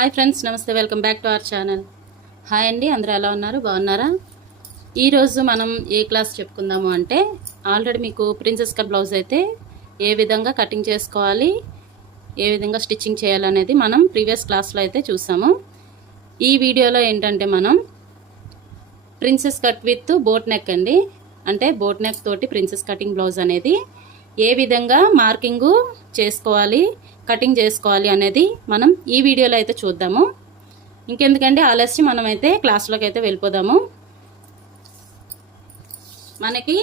Hi friends, నమస్తే. Welcome back to our channel. Hi అండి, అందరూ ఎలా ఉన్నారు? బాగున్నారా? ఈరోజు మనం ఏ క్లాస్ చెప్పుకుందాము అంటే, ఆల్రెడీ మీకు ప్రిన్సెస్ కట్ బ్లౌజ్ అయితే ఏ విధంగా కటింగ్ చేసుకోవాలి, ఏ విధంగా స్టిచ్చింగ్ చేయాలనేది మనం ప్రీవియస్ క్లాస్లో అయితే చూసాము. ఈ వీడియోలో ఏంటంటే మనం princess cut with boat neck అండి, అంటే బోట్ నెక్ తోటి ప్రిన్సెస్ కటింగ్ బ్లౌజ్ అనేది ఏ విధంగా మార్కింగు చేసుకోవాలి, కటింగ్ చేసుకోవాలి అనేది మనం ఈ వీడియోలో అయితే చూద్దాము. ఇంకెందుకంటే ఆలస్యం, మనమైతే క్లాస్లోకి అయితే వెళ్ళిపోదాము. మనకి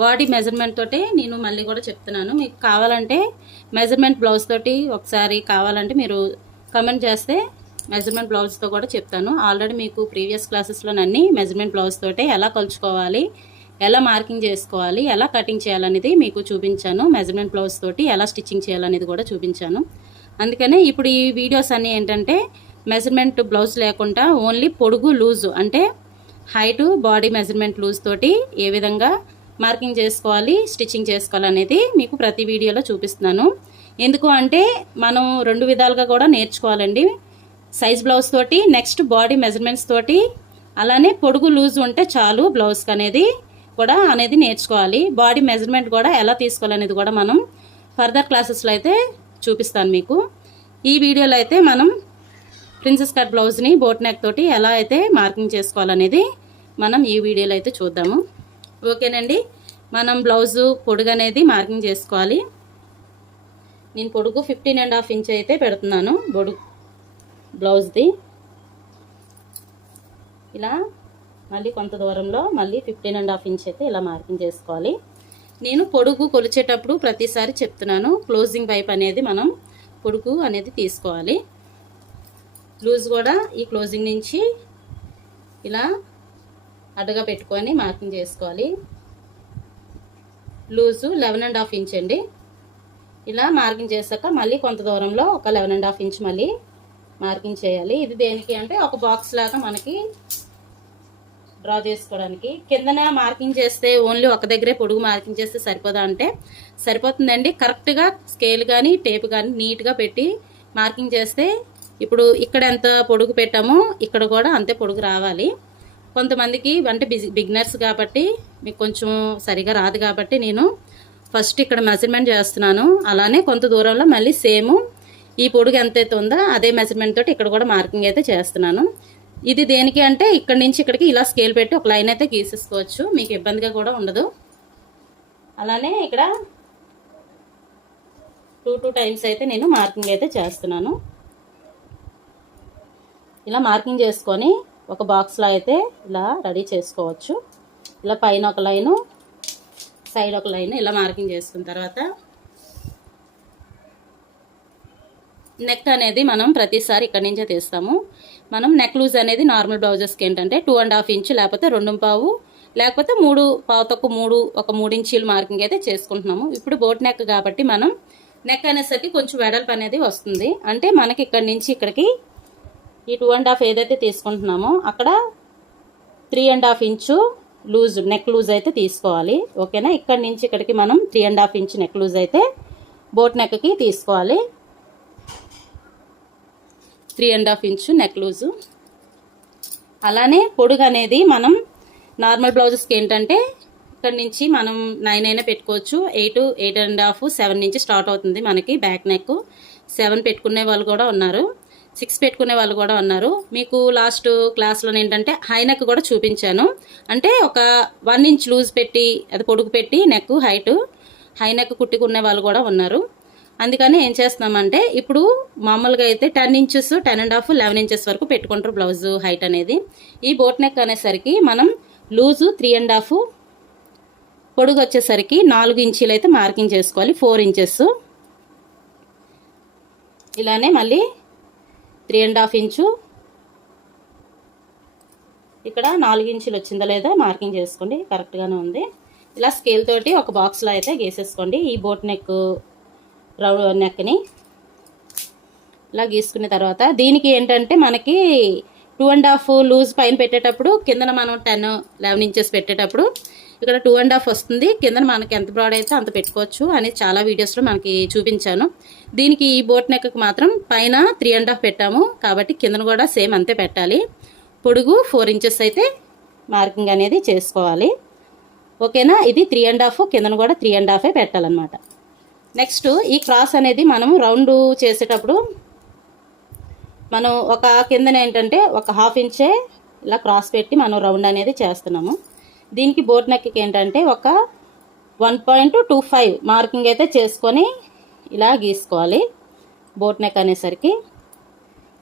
బాడీ మెజర్మెంట్ తోటి నేను మళ్ళీ కూడా చెప్తున్నాను. మీకు కావాలంటే మెజర్మెంట్ బ్లౌజ్ తోటి ఒకసారి కావాలంటే మీరు కమెంట్ చేస్తే మెజర్మెంట్ బ్లౌజ్తో కూడా చెప్తాను. ఆల్రెడీ మీకు ప్రీవియస్ క్లాసెస్లో అన్ని మెజర్మెంట్ బ్లౌజ్ తోటి ఎలా కొలుచుకోవాలి, ఎలా మార్కింగ్ చేసుకోవాలి, ఎలా కటింగ్ చేయాలనేది మీకు చూపించాను. మెజర్మెంట్ బ్లౌజ్ తోటి ఎలా స్టిచ్చింగ్ చేయాలనేది కూడా చూపించాను. అందుకనే ఇప్పుడు ఈ వీడియోస్ అన్నీ ఏంటంటే మెజర్మెంట్ బ్లౌజ్ లేకుండా ఓన్లీ పొడుగు లూజు, అంటే హైటు బాడీ మెజర్మెంట్ లూజ్ తోటి ఏ విధంగా మార్కింగ్ చేసుకోవాలి, స్టిచ్చింగ్ చేసుకోవాలనేది మీకు ప్రతి వీడియోలో చూపిస్తున్నాను. ఎందుకు అంటే మనం రెండు విధాలుగా కూడా నేర్చుకోవాలండి. సైజ్ బ్లౌజ్ తోటి, నెక్స్ట్ బాడీ మెజర్మెంట్స్ తోటి, అలానే పొడుగు లూజ్ ఉంటే చాలు బ్లౌజ్కి అనేది కూడా అనేది నేర్చుకోవాలి. బాడీ మెజర్మెంట్ కూడా ఎలా తీసుకోవాలనేది కూడా మనం ఫర్దర్ క్లాసెస్లో అయితే చూపిస్తాను మీకు. ఈ వీడియోలో అయితే మనం ప్రిన్సెస్ కట్ బ్లౌజ్ని బోట్ నెక్ తోటి ఎలా అయితే మార్కింగ్ చేసుకోవాలనేది మనం ఈ వీడియోలో అయితే చూద్దాము. ఓకేనండి, మనం బ్లౌజు పొడుగు అనేది మార్కింగ్ చేసుకోవాలి. నేను పొడుగు 15.5 ఇంచ్ అయితే పెడుతున్నాను బ్లౌజ్ది. ఇలా మళ్ళీ కొంత దూరంలో మళ్ళీ 15.5 ఇంచ్ అయితే ఇలా మార్కింగ్ చేసుకోవాలి. నేను పొడుగు కొలిచేటప్పుడు ప్రతిసారి చెప్తున్నాను, క్లోజింగ్ వైపు అనేది మనం పొడుగు అనేది తీసుకోవాలి. లూజ్ కూడా ఈ క్లోజింగ్ నుంచి ఇలా అడ్డగా పెట్టుకొని మార్కింగ్ చేసుకోవాలి. లూజు 11.5 ఇంచ్ అండి. ఇలా మార్కింగ్ చేశాక మళ్ళీ కొంత దూరంలో ఒక 11.5 ఇంచ్ మళ్ళీ మార్కింగ్ చేయాలి. ఇది దేనికి అంటే ఒక బాక్స్ లాగా మనకి డ్రా చేసుకోవడానికి. కిందన మార్కింగ్ చేస్తే ఓన్లీ ఒక దగ్గరే పొడుగు మార్కింగ్ చేస్తే సరిపోదా అంటే సరిపోతుందండి. కరెక్ట్గా స్కేల్ కానీ టేప్ కానీ నీట్గా పెట్టి మార్కింగ్ చేస్తే ఇప్పుడు ఇక్కడ ఎంత పొడుగు పెట్టామో ఇక్కడ కూడా అంతే పొడుగు రావాలి. కొంతమందికి అంటే బిగినర్స్ కాబట్టి మీకు కొంచెం సరిగా రాదు కాబట్టి నేను ఫస్ట్ ఇక్కడ మెజర్మెంట్ చేస్తున్నాను. అలానే కొంత దూరంలో మళ్ళీ సేమ్ ఈ పొడుగు ఎంతైతే ఉందో అదే మెజర్మెంట్ తోటి ఇక్కడ కూడా మార్కింగ్ అయితే చేస్తున్నాను. ఇది దేనికి అంటే ఇక్కడ నుంచి ఇక్కడికి ఇలా స్కేల్ పెట్టి ఒక లైన్ అయితే గీసేసుకోవచ్చు, మీకు ఇబ్బందిగా కూడా ఉండదు. అలానే ఇక్కడ 2 టైమ్స్ అయితే నేను మార్కింగ్ అయితే చేస్తున్నాను. ఇలా మార్కింగ్ చేసుకొని ఒక బాక్స్లో అయితే ఇలా రెడీ చేసుకోవచ్చు. ఇలా పైన ఒక లైను, సైడ్ ఒక లైన్ ఇలా మార్కింగ్ చేసుకున్న తర్వాత నెక్ అనేది మనం ప్రతిసారి ఇక్కడి నుంచే తీస్తాము. మనం నెక్ లూజ్ అనేది నార్మల్ బ్లౌజెస్కి ఏంటంటే 2.5 ఇంచ్ లేకపోతే 2.5 లేకపోతే 3 ఒక 3 ఇంచీలు మార్కింగ్ అయితే చేసుకుంటున్నాము. ఇప్పుడు బోట్ నెక్ కాబట్టి మనం నెక్ అనేసరికి కొంచెం వెడల్పు అనేది వస్తుంది. అంటే మనకి ఇక్కడి నుంచి ఇక్కడికి ఈ 2.5 ఏదైతే తీసుకుంటున్నామో అక్కడ 3.5 ఇంచు లూజ్ నెక్ లూజ్ అయితే తీసుకోవాలి. ఓకేనా, ఇక్కడి నుంచి ఇక్కడికి మనం 3.5 ఇంచ్ నెక్ లూజ్ అయితే బోట్ నెక్కి తీసుకోవాలి. 3.5 ఇంచు నెక్ లూజు. అలానే పొడుగు అనేది మనం నార్మల్ బ్లౌజెస్కి ఏంటంటే ఇక్కడ నుంచి మనం 9 అయినా పెట్టుకోవచ్చు, 8, 8.5, 7 నుంచి స్టార్ట్ అవుతుంది మనకి బ్యాక్ నెక్. 7 పెట్టుకునే వాళ్ళు కూడా ఉన్నారు, 6 పెట్టుకునే వాళ్ళు కూడా ఉన్నారు. మీకు లాస్ట్ క్లాస్లో ఏంటంటే హై నెక్ కూడా చూపించాను. అంటే ఒక 1 ఇంచ్ లూజ్ పెట్టి అది పొడుగు పెట్టి నెక్ హైట్ హై నెక్ కుట్టుకునే వాళ్ళు కూడా ఉన్నారు. అందుకని ఏం చేస్తున్నామంటే ఇప్పుడు మామూలుగా అయితే 10 ఇంచెస్ 10.5 11 ఇంచెస్ వరకు పెట్టుకుంటారు బ్లౌజ్ హైట్ అనేది. ఈ బోట్ నెక్ అనేసరికి మనం లూజు 3.5, పొడుగు వచ్చేసరికి 4 ఇంచీలు అయితే మార్కింగ్ చేసుకోవాలి, 4 ఇంచెస్. ఇలానే మళ్ళీ 3.5 ఇంచు ఇక్కడ 4 ఇంచులు వచ్చిందా లేదా మార్కింగ్ చేసుకోండి, కరెక్ట్గానే ఉంది. ఇలా స్కేల్ తోటి ఒక బాక్స్లో అయితే గీసేసుకోండి. ఈ బోట్ నెక్ రౌండ్ నెక్ని ఇలా గీసుకున్న తర్వాత దీనికి ఏంటంటే మనకి 2.5 లూజ్ పైన పెట్టేటప్పుడు కిందన మనం 10, 11 ఇంచెస్ పెట్టేటప్పుడు ఇక్కడ 2.5 వస్తుంది. కింద మనకి ఎంత బ్రాడ్ అయితే అంత పెట్టుకోవచ్చు అని చాలా వీడియోస్లో మనకి చూపించాను. దీనికి ఈ బోట్ నెక్కి మాత్రం పైన 3.5 పెట్టాము కాబట్టి కిందను కూడా సేమ్ అంతే పెట్టాలి. పొడుగు 4 ఇంచెస్ అయితే మార్కింగ్ అనేది చేసుకోవాలి. ఓకేనా, ఇది 3.5, కిందను కూడా 3.5 పెట్టాలన్నమాట. నెక్స్ట్ ఈ క్రాస్ అనేది మనము రౌండ్ చేసేటప్పుడు మనం ఒక కిందన ఏంటంటే ఒక 1/2 ఇంచే ఇలా క్రాస్ పెట్టి మనం రౌండ్ అనేది చేస్తున్నాము. దీనికి బోట్ నెక్కి ఏంటంటే ఒక 1.25 మార్కింగ్ అయితే చేసుకొని ఇలా గీసుకోవాలి. బోట్ నెక్ అనేసరికి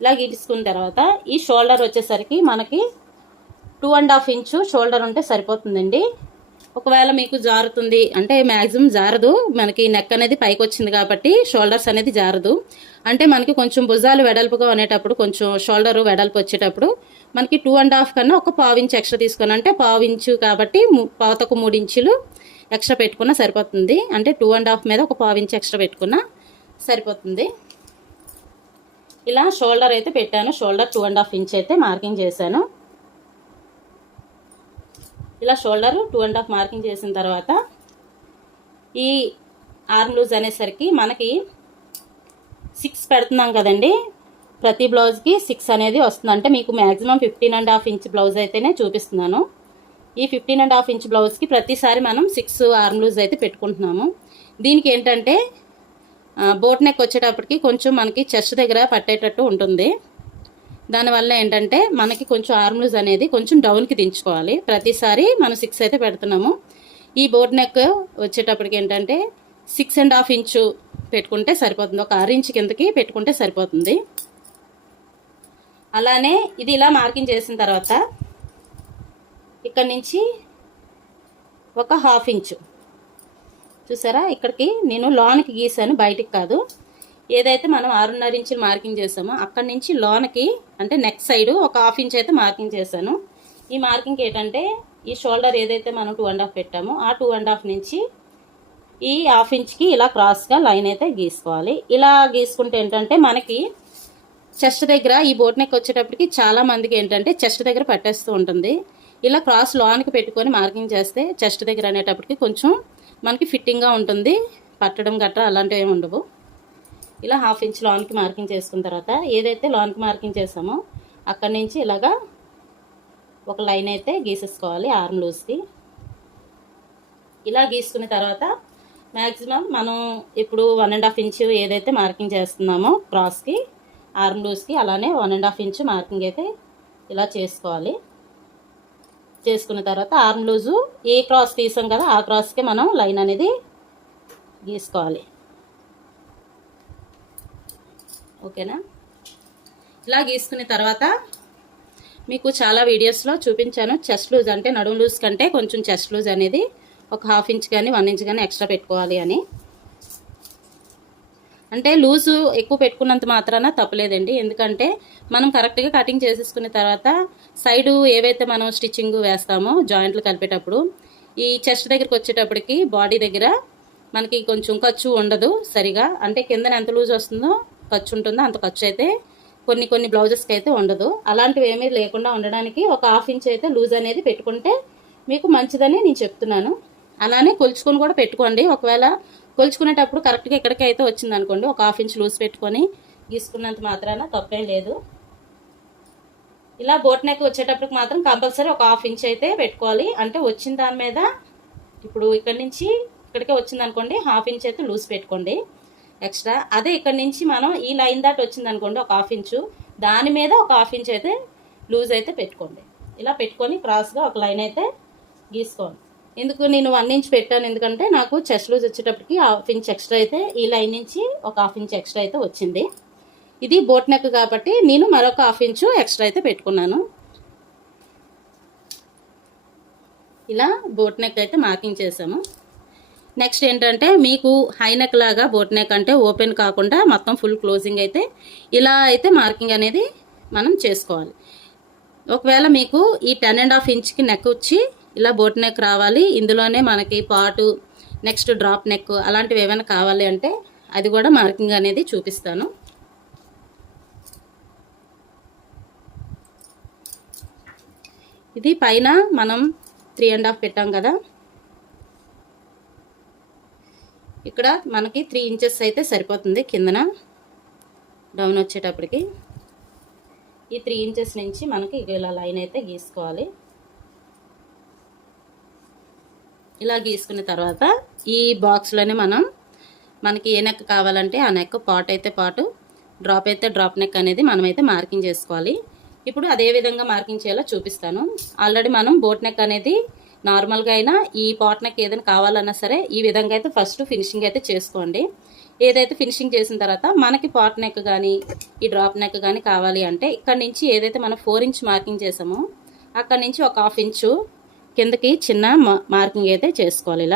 ఇలా గీసుకున్న తర్వాత ఈ షోల్డర్ వచ్చేసరికి మనకి 2.5 ఇంచు షోల్డర్ ఉంటే సరిపోతుందండి. ఒకవేళ మీకు జారుతుంది అంటే మ్యాక్సిమం జారదు, మనకి నెక్ అనేది పైకి వచ్చింది కాబట్టి షోల్డర్స్ అనేది జారదు. అంటే మనకి కొంచెం భుజాలు వెడల్పుగా ఉండేటప్పుడు కొంచెం షోల్డర్ వెడల్పు వచ్చేటప్పుడు మనకి 2.5 కన్నా ఒక 1/4 ఇంచు ఎక్స్ట్రా తీసుకుని, అంటే 1/4 ఇంచు కాబట్టి 3 ఇంచులు ఎక్స్ట్రా పెట్టుకున్నా సరిపోతుంది. అంటే 2.5 మీద ఒక 1/4 ఇంచు ఎక్స్ట్రా పెట్టుకున్నా సరిపోతుంది. ఇలా షోల్డర్ అయితే పెట్టాను. షోల్డర్ 2.5 ఇంచ్ అయితే మార్కింగ్ చేశాను. ఇలా షోల్డర్ 2.5 మార్కింగ్ చేసిన తర్వాత ఈ ఆర్మ్ లూజ్ అనేసరికి మనకి 6 పెడుతున్నాం కదండి. ప్రతి బ్లౌజ్కి 6 అనేది వస్తుంది. అంటే మీకు మ్యాక్సిమం 15.5 ఇంచ్ బ్లౌజ్ అయితేనే చూపిస్తున్నాను. ఈ 15.5 ఇంచ్ బ్లౌజ్కి ప్రతిసారి మనం 6 ఆర్మ్ లూజ్ అయితే పెట్టుకుంటున్నాము. దీనికి ఏంటంటే బోట్ నెక్ వచ్చేటప్పటికి కొంచెం మనకి చెస్ట్ దగ్గర పట్టేటట్టు ఉంటుంది. దానివల్ల ఏంటంటే మనకి కొంచెం ఆర్మ్ లూజ్ అనేది కొంచెం డౌన్కి దించుకోవాలి. ప్రతిసారి మనం 6 అయితే పెడుతున్నాము. ఈ బోట్ నెక్ వచ్చేటప్పటికి ఏంటంటే 6.5 ఇంచు పెట్టుకుంటే సరిపోతుంది. ఒక 6 ఇంచు కిందకి పెట్టుకుంటే సరిపోతుంది. అలానే ఇది ఇలా మార్కింగ్ చేసిన తర్వాత ఇక్కడ నుంచి ఒక 1/2 ఇంచు చూసారా, ఇక్కడికి నేను లోనికి గీసాను, బయటికి కాదు. ఏదైతే మనం 6.5 ఇంచులు మార్కింగ్ చేసామో అక్కడి నుంచి లోనకి అంటే నెక్ సైడ్ ఒక 1/2 ఇంచ్ అయితే మార్కింగ్ చేశాను. ఈ మార్కింగ్ ఏంటంటే ఈ షోల్డర్ ఏదైతే మనం 2.5 పెట్టామో ఆ 2.5 నుంచి ఈ 1/2 ఇంచ్కి ఇలా క్రాస్గా లైన్ అయితే గీసుకోవాలి. ఇలా గీసుకుంటే ఏంటంటే మనకి చెస్ట్ దగ్గర ఈ బోట్ నెక్ వచ్చేటప్పటికి చాలా మందికి ఏంటంటే చెస్ట్ దగ్గర పట్టేస్తూ ఉంటుంది. ఇలా క్రాస్ లోనికి పెట్టుకొని మార్కింగ్ చేస్తే చెస్ట్ దగ్గర అనేటప్పటికి కొంచెం మనకి ఫిట్టింగ్గా ఉంటుంది. పట్టడం గట్రా అలాంటివి ఏమి ఉండవు. ఇలా 1/2 ఇంచ్ లోనికి మార్కింగ్ చేసుకున్న తర్వాత ఏదైతే లోనికి మార్కింగ్ చేసామో అక్కడి నుంచి ఇలాగా ఒక లైన్ అయితే గీసేసుకోవాలి ఆర్మ్ లూజ్కి. ఇలా గీసుకున్న తర్వాత మ్యాక్సిమం మనం ఇప్పుడు 1.5 ఇంచ్ ఏదైతే మార్కింగ్ చేస్తున్నామో క్రాస్కి ఆర్మ్ లూజ్కి అలానే 1.5 ఇంచ్ మార్కింగ్ అయితే ఇలా చేసుకోవాలి. చేసుకున్న తర్వాత ఆర్మ్ లూజు ఏ క్రాస్ తీసాం కదా ఆ క్రాస్కి మనం లైన్ అనేది గీసుకోవాలి. ఓకేనా, ఇలా గీసుకున్న తర్వాత మీకు చాలా వీడియోస్లో చూపించాను చెస్ట్ లూజ్ అంటే నడుము లూజ్ కంటే కొంచెం చెస్ట్ లూజ్ అనేది ఒక 1/2 ఇంచ్ కానీ 1 ఇంచ్ కానీ ఎక్స్ట్రా పెట్టుకోవాలి అని. అంటే లూజు ఎక్కువ పెట్టుకున్నంత మాత్రాన తప్పలేదండి. ఎందుకంటే మనం కరెక్ట్గా కటింగ్ చేసేసుకున్న తర్వాత సైడు ఏవైతే మనం స్టిచ్చింగ్ వేస్తామో జాయింట్లు కలిపేటప్పుడు ఈ చెస్ట్ దగ్గరికి వచ్చేటప్పటికి బాడీ దగ్గర మనకి కొంచెం ఖర్చు ఉండదు సరిగా. అంటే కిందన ఎంత లూజ్ వస్తుందో ఖర్చు ఉంటుందో అంత ఖర్చు అయితే కొన్ని బ్లౌజెస్కి అయితే ఉండదు. అలాంటివి ఏమీ లేకుండా ఉండడానికి ఒక 1/2 ఇంచ్ అయితే లూజ్ అనేది పెట్టుకుంటే మీకు మంచిదని నేను చెప్తున్నాను. అలానే కొలుచుకొని కూడా పెట్టుకోండి. ఒకవేళ కొలుచుకునేటప్పుడు కరెక్ట్గా ఎక్కడికి అయితే వచ్చింది అనుకోండి ఒక 1/2 ఇంచ్ లూజ్ పెట్టుకొని గీసుకున్నంత మాత్రాన తప్పేం లేదు. ఇలా బోట్ నెక్ వచ్చేటప్పటికి మాత్రం కంపల్సరీ ఒక 1/2 ఇంచ్ అయితే పెట్టుకోవాలి. అంటే వచ్చిన దాని మీద ఇప్పుడు ఇక్కడి నుంచి ఇక్కడికే వచ్చింది అనుకోండి 1/2 ఇంచ్ అయితే లూజ్ పెట్టుకోండి ఎక్స్ట్రా. అదే ఇక్కడ నుంచి మనం ఈ లైన్ దాటి వచ్చింది అనుకోండి ఒక 1/2 ఇంచు, దాని మీద ఒక 1/2 ఇంచ్ అయితే లూజ్ అయితే పెట్టుకోండి. ఇలా పెట్టుకొని క్రాస్గా ఒక లైన్ అయితే గీసుకోండి. ఎందుకు నేను 1 ఇంచ్ పెట్టాను, ఎందుకంటే నాకు చెస్ట్ లూజ్ వచ్చేటప్పటికి 1/2 ఇంచ్ ఎక్స్ట్రా అయితే ఈ లైన్ నుంచి ఒక 1/2 ఇంచ్ ఎక్స్ట్రా అయితే వచ్చింది. ఇది బోట్ నెక్ కాబట్టి నేను మరొక 1/2 ఇంచు ఎక్స్ట్రా అయితే పెట్టుకున్నాను. ఇలా బోట్ నెక్ అయితే మార్కింగ్ చేసాము. నెక్స్ట్ ఏంటంటే మీకు హై నెక్ లాగా బోట్ నెక్ అంటే ఓపెన్ కాకుండా మొత్తం ఫుల్ క్లోజింగ్ అయితే ఇలా అయితే మార్కింగ్ అనేది మనం చేసుకోవాలి. ఒకవేళ మీకు ఈ 10.5 ఇంచ్కి నెక్ వచ్చి ఇలా బోట్ నెక్ రావాలి, ఇందులోనే మనకి పాటు నెక్స్ట్ డ్రాప్ నెక్ అలాంటివి ఏమైనా కావాలి అంటే అది కూడా మార్కింగ్ అనేది చూపిస్తాను. ఇది పైన మనం 3.5 పెట్టాం కదా, ఇక్కడ మనకి 3 ఇంచెస్ అయితే సరిపోతుంది కిందన డౌన్ వచ్చేటప్పటికి. ఈ 3 ఇంచెస్ నుంచి మనకి ఇలా లైన్ అయితే గీసుకోవాలి. ఇలా గీసుకున్న తర్వాత ఈ బాక్స్లోనే మనకి ఏ నెక్ కావాలంటే ఆ నెక్, పాట్ అయితే పాటు, డ్రాప్ అయితే డ్రాప్ నెక్ అనేది మనమైతే మార్కింగ్ చేసుకోవాలి. ఇప్పుడు అదే విధంగా మార్కింగ్ చేయాలో చూపిస్తాను. ఆల్రెడీ మనం బోట్ నెక్ అనేది నార్మల్గా అయినా ఈ పాట్ నెక్ ఏదైనా కావాలన్నా సరే ఈ విధంగా అయితే ఫస్ట్ ఫినిషింగ్ అయితే చేసుకోండి. ఏదైతే ఫినిషింగ్ చేసిన తర్వాత మనకి పాట్ నెక్ కానీ ఈ డ్రాప్ నెక్ కానీ కావాలి అంటే ఇక్కడ నుంచి ఏదైతే మనం 4 ఇంచ్ మార్కింగ్ చేసామో అక్కడ నుంచి ఒక 1/2 ఇంచు కిందకి చిన్న మార్కింగ్ అయితే చేసుకోవాలి.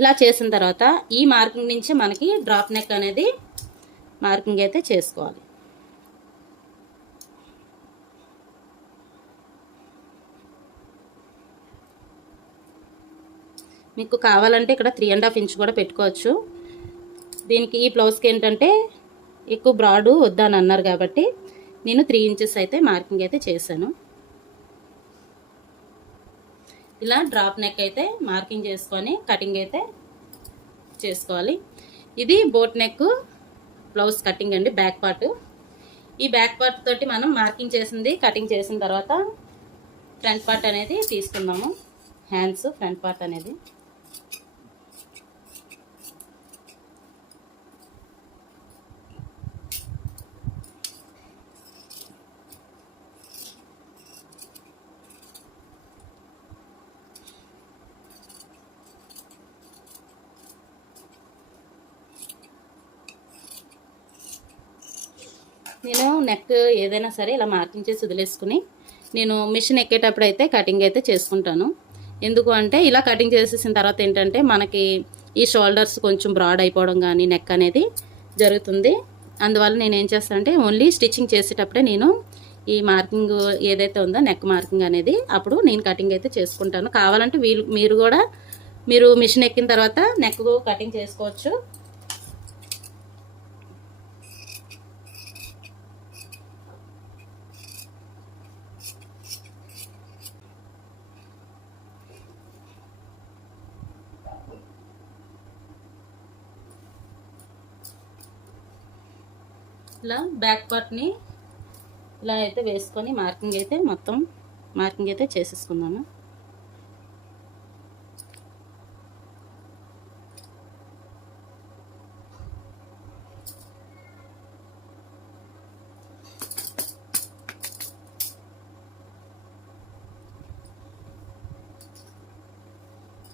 ఇలా చేసిన తర్వాత ఈ మార్కింగ్ నుంచి మనకి డ్రాప్ నెక్ అనేది మార్కింగ్ అయితే చేసుకోవాలి. మీకు కావాలంటే ఇక్కడ 3.5 ఇంచ్ కూడా పెట్టుకోవచ్చు. దీనికి ఈ బ్లౌజ్కి ఏంటంటే ఎక్కువ బ్రాడ్ వద్దని అన్నారు కాబట్టి నేను 3 ఇంచెస్ అయితే మార్కింగ్ అయితే చేశాను. ఇలా డ్రాప్ నెక్ అయితే మార్కింగ్ చేసుకొని కటింగ్ అయితే చేసుకోవాలి. ఇది బోట్ నెక్ బ్లౌజ్ కటింగ్ అండి, బ్యాక్ పార్ట్. ఈ బ్యాక్ పార్ట్ తోటి మనం మార్కింగ్ చేసింది కటింగ్ చేసిన తర్వాత ఫ్రంట్ పార్ట్ అనేది తీసుకుందాము. హ్యాండ్స్ ఫ్రంట్ పార్ట్ అనేది నేను నెక్ ఏదైనా సరే ఇలా మార్కింగ్ చేసి వదిలేసుకుని నేను మిషన్ ఎక్కేటప్పుడు అయితే కటింగ్ అయితే చేసుకుంటాను. ఎందుకు అంటే ఇలా కటింగ్ చేసేసిన తర్వాత ఏంటంటే మనకి ఈ షోల్డర్స్ కొంచెం బ్రాడ్ అయిపోవడం కానీ నెక్ అనేది జరుగుతుంది. అందువల్ల నేను ఏం చేస్తానంటే ఓన్లీ స్టిచ్చింగ్ చేసేటప్పుడే నేను ఈ మార్కింగ్ ఏదైతే ఉందో నెక్ మార్కింగ్ అనేది అప్పుడు నేను కటింగ్ అయితే చేసుకుంటాను. కావాలంటే మీరు మిషన్ ఎక్కిన తర్వాత నెక్ కటింగ్ చేసుకోవచ్చు. ఇలా బ్యాక్ పార్ట్ని ఇలా అయితే వేసుకొని మార్కింగ్ అయితే మొత్తం మార్కింగ్ అయితే చేసేసుకున్నాను.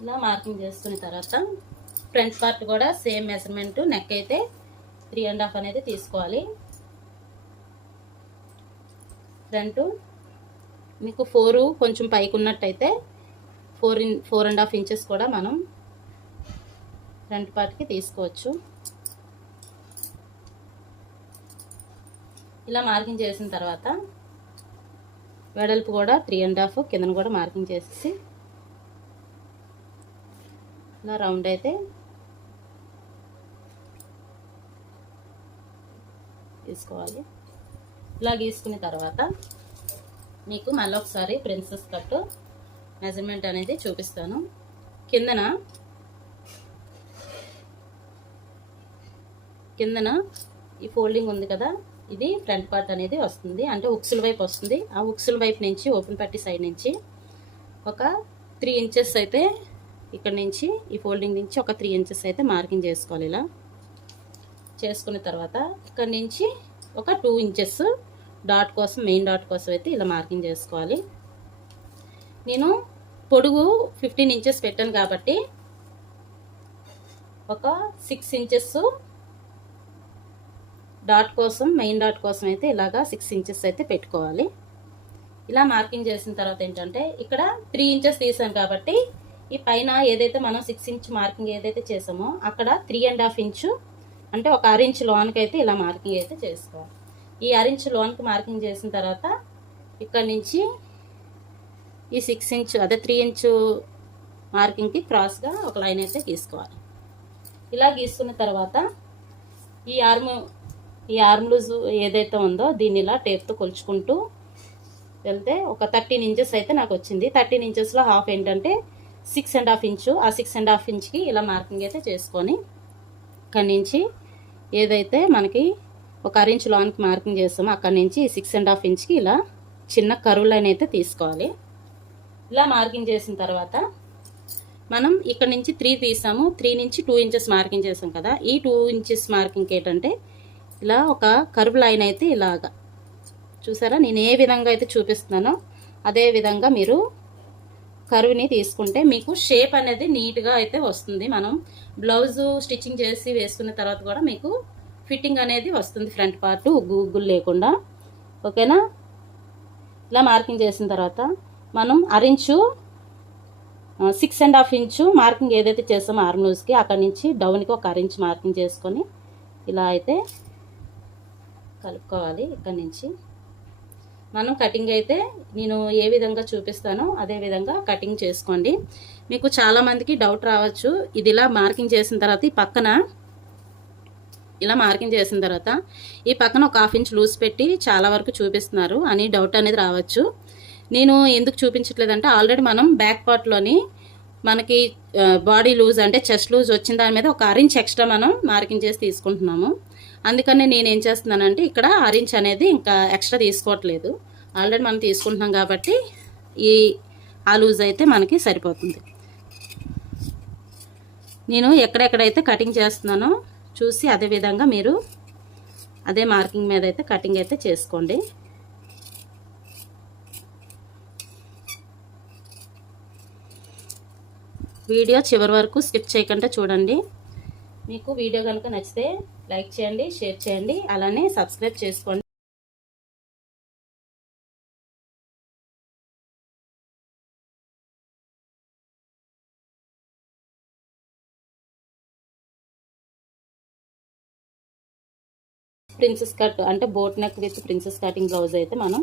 ఇలా మార్కింగ్ చేసుకున్న తర్వాత ఫ్రంట్ పార్ట్ కూడా సేమ్ మెజర్మెంట్, నెక్ అయితే 3.5 అనేది తీసుకోవాలి. ఫ్రంట్ మీకు 4 కొంచెం పైకి ఉన్నట్టయితే 4.5 ఇంచెస్ కూడా మనం ఫ్రంట్ పార్ట్కి తీసుకోవచ్చు. ఇలా మార్కింగ్ చేసిన తర్వాత వెడల్పు కూడా 3.5 కిందను కూడా మార్కింగ్ చేసేసి ఇలా రౌండ్ అయితే తీసుకోవాలి. ఇలా గీసుకున్న తర్వాత మీకు మళ్ళీ ఒకసారి ప్రిన్సెస్ కట్ మెజర్మెంట్ అనేది చూపిస్తాను. కిందన ఈ ఫోల్డింగ్ ఉంది కదా, ఇది ఫ్రంట్ పార్ట్ అనేది వస్తుంది, అంటే ఉక్సుల వైపు వస్తుంది. ఆ ఉక్సుల వైపు నుంచి ఓపెన్ పట్టి సైడ్ నుంచి ఒక 3 ఇంచెస్ అయితే ఇక్కడ నుంచి ఈ ఫోల్డింగ్ నుంచి ఒక 3 ఇంచెస్ అయితే మార్కింగ్ చేసుకోవాలి. ఇలా చేసుకున్న తర్వాత ఇక్కడ నుంచి ఒక 2 ఇంచెస్ డాట్ కోసం, మెయిన్ డాట్ కోసం అయితే ఇలా మార్కింగ్ చేసుకోవాలి. నేను పొడుగు 15 ఇంచెస్ పెట్టాను కాబట్టి ఒక 6 ఇంచెస్ డాట్ కోసం, మెయిన్ డాట్ కోసం అయితే ఇలాగా 6 ఇంచెస్ అయితే పెట్టుకోవాలి. ఇలా మార్కింగ్ చేసిన తర్వాత ఏంటంటే ఇక్కడ 3 ఇంచెస్ తీసాను కాబట్టి ఈ పైన ఏదైతే మనం 6 ఇంచ్ మార్కింగ్ ఏదైతే చేసామో అక్కడ 3.5 ఇంచు అంటే ఒక 1/2 ఇంచ్ లోన్కి అయితే ఇలా మార్కింగ్ అయితే చేసుకోవాలి. ఈ 1/2 ఇంచ్ లోన్కి మార్కింగ్ చేసిన తర్వాత ఇక్కడ నుంచి ఈ 6 ఇంచ్ అదే 3 ఇంచు మార్కింగ్కి క్రాస్గా ఒక లైన్ అయితే గీసుకోవాలి. ఇలా గీసుకున్న తర్వాత ఈ ఆర్మ్ లూజ్ ఏదైతే ఉందో దీన్ని ఇలా టేప్తో కొలుచుకుంటూ వెళ్తే ఒక 13 ఇంచెస్ అయితే నాకు వచ్చింది. 13 ఇంచెస్లో హాఫ్ ఏంటంటే 6.5 ఇంచు, ఆ 6.5 ఇంచ్కి ఇలా మార్కింగ్ అయితే చేసుకొని అక్కడి నుంచి ఏదైతే మనకి ఒక అరించ్ లాంగ్కి మార్కింగ్ చేస్తామో అక్కడి నుంచి 6.5 ఇంచ్కి ఇలా చిన్న కర్వ్ లైన్ అయితే తీసుకోవాలి. ఇలా మార్కింగ్ చేసిన తర్వాత మనం ఇక్కడ నుంచి 3 తీసాము, 3 నుంచి 2 ఇంచెస్ మార్కింగ్ చేసాం కదా. ఈ 2 ఇంచెస్ మార్కింగ్ ఏంటంటే ఇలా ఒక కర్వ్ లైన్ అయితే ఇలాగా చూసారా, నేను ఏ విధంగా అయితే చూపిస్తున్నానో అదే విధంగా మీరు కర్వ్ని తీసుకుంటే మీకు షేప్ అనేది నీట్గా అయితే వస్తుంది. మనం బ్లౌజ్ స్టిచ్చింగ్ చేసి వేసుకున్న తర్వాత కూడా మీకు ఫిట్టింగ్ అనేది వస్తుంది, ఫ్రంట్ పార్ట్ గుగ్గులు లేకుండా. ఓకేనా? ఇలా మార్కింగ్ చేసిన తర్వాత మనం అరించు 6.5 ఇంచు మార్కింగ్ ఏదైతే చేస్తామో ఆర్మ్ లూజ్కి అక్కడి నుంచి డౌన్కి ఒక అరించ్ మార్కింగ్ చేసుకొని ఇలా అయితే కలుపుకోవాలి. ఇక్కడి నుంచి మనం కటింగ్ అయితే నేను ఏ విధంగా చూపిస్తానో అదే విధంగా కటింగ్ చేసుకోండి. మీకు చాలామందికి డౌట్ రావచ్చు, ఇది ఇలా మార్కింగ్ చేసిన తర్వాత ఈ పక్కన ఇలా మార్కింగ్ చేసిన తర్వాత ఈ పక్కన ఒక 1/2 ఇంచ్ లూజ్ పెట్టి చాలా వరకు చూపిస్తున్నారు అని డౌట్ అనేది రావచ్చు. నేను ఎందుకు చూపించట్లేదంటే ఆల్రెడీ మనం బ్యాక్ పార్ట్లోని మనకి బాడీ లూజ్ అంటే చెస్ట్ లూజ్ వచ్చిన దాని మీద ఒక 1 ఇంచ్ ఎక్స్ట్రా మనం మార్కింగ్ చేసి తీసుకుంటున్నాము. అందుకని నేను ఏం చేస్తున్నానంటే ఇక్కడ 1 ఇంచ్ అనేది ఇంకా ఎక్స్ట్రా తీసుకోవట్లేదు, ఆల్రెడీ మనం తీసుకుంటున్నాం కాబట్టి ఆ లూజ్ అయితే మనకి సరిపోతుంది. నేను ఎక్కడెక్కడైతే కటింగ్ చేస్తున్నానో చూసి అదే విధంగా మీరు అదే మార్కింగ్ మీద అయితే కటింగ్ అయితే చేసుకోండి. వీడియో చివరి వరకు స్కిప్ చేయకుండా చూడండి. మీకు వీడియో కనుక నచ్చితే లైక్ చేయండి, షేర్ చేయండి, అలానే సబ్స్క్రైబ్ చేసుకోండి. ప్రిన్సెస్ కట్ అంటే boat neck with princess cutting blouse అయితే మనం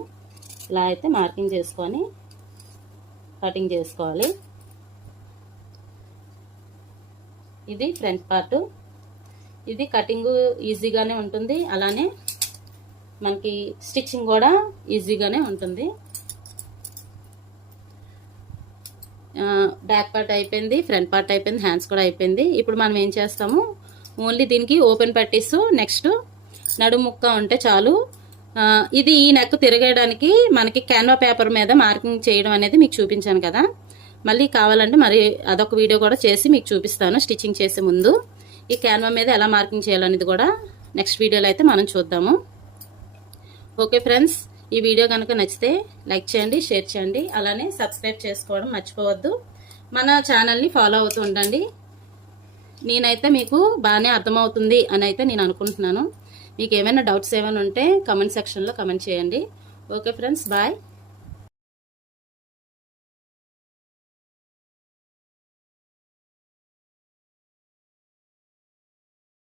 ఇలా అయితే మార్కింగ్ చేసుకొని కటింగ్ చేసుకోవాలి. ఇది ఫ్రంట్ పార్ట్, ఇది కటింగ్ ఈజీగానే ఉంటుంది, అలానే మనకి స్టిచ్చింగ్ కూడా ఈజీగానే ఉంటుంది. బ్యాక్ పార్ట్ అయిపోయింది, ఫ్రంట్ పార్ట్ అయిపోయింది, హ్యాండ్స్ కూడా అయిపోయింది. ఇప్పుడు మనం ఏం చేస్తాము, ఓన్లీ దీనికి ఓపెన్ పట్టీస్ నెక్స్ట్ నడుము ముక్క ఉంటే చాలు. ఇది ఈ నెక్ తిరగడానికి మనకి క్యాన్వా పేపర్ మీద మార్కింగ్ చేయడం అనేది మీకు చూపించాను కదా. మళ్ళీ కావాలంటే మరి అదొక వీడియో కూడా చేసి మీకు చూపిస్తాను స్టిచ్చింగ్ చేసే ముందు. ఈ క్యాన్వా మీద ఎలా మార్కింగ్ చేయాలనేది కూడా నెక్స్ట్ వీడియోలో అయితే మనం చూద్దాము. ఓకే ఫ్రెండ్స్, ఈ వీడియో కనుక నచ్చితే లైక్ చేయండి, షేర్ చేయండి, అలానే సబ్స్క్రైబ్ చేసుకోవడం మర్చిపోవద్దు. మన ఛానల్ని ఫాలో అవుతూ ఉండండి. నేనైతే మీకు బాగానే అర్థమవుతుంది అని అయితే నేను అనుకుంటున్నాను. మీకు ఏమైనా డౌట్స్ ఏమైనా ఉంటే కమెంట్ సెక్షన్లో కమెంట్ చేయండి. Okay friends, bye.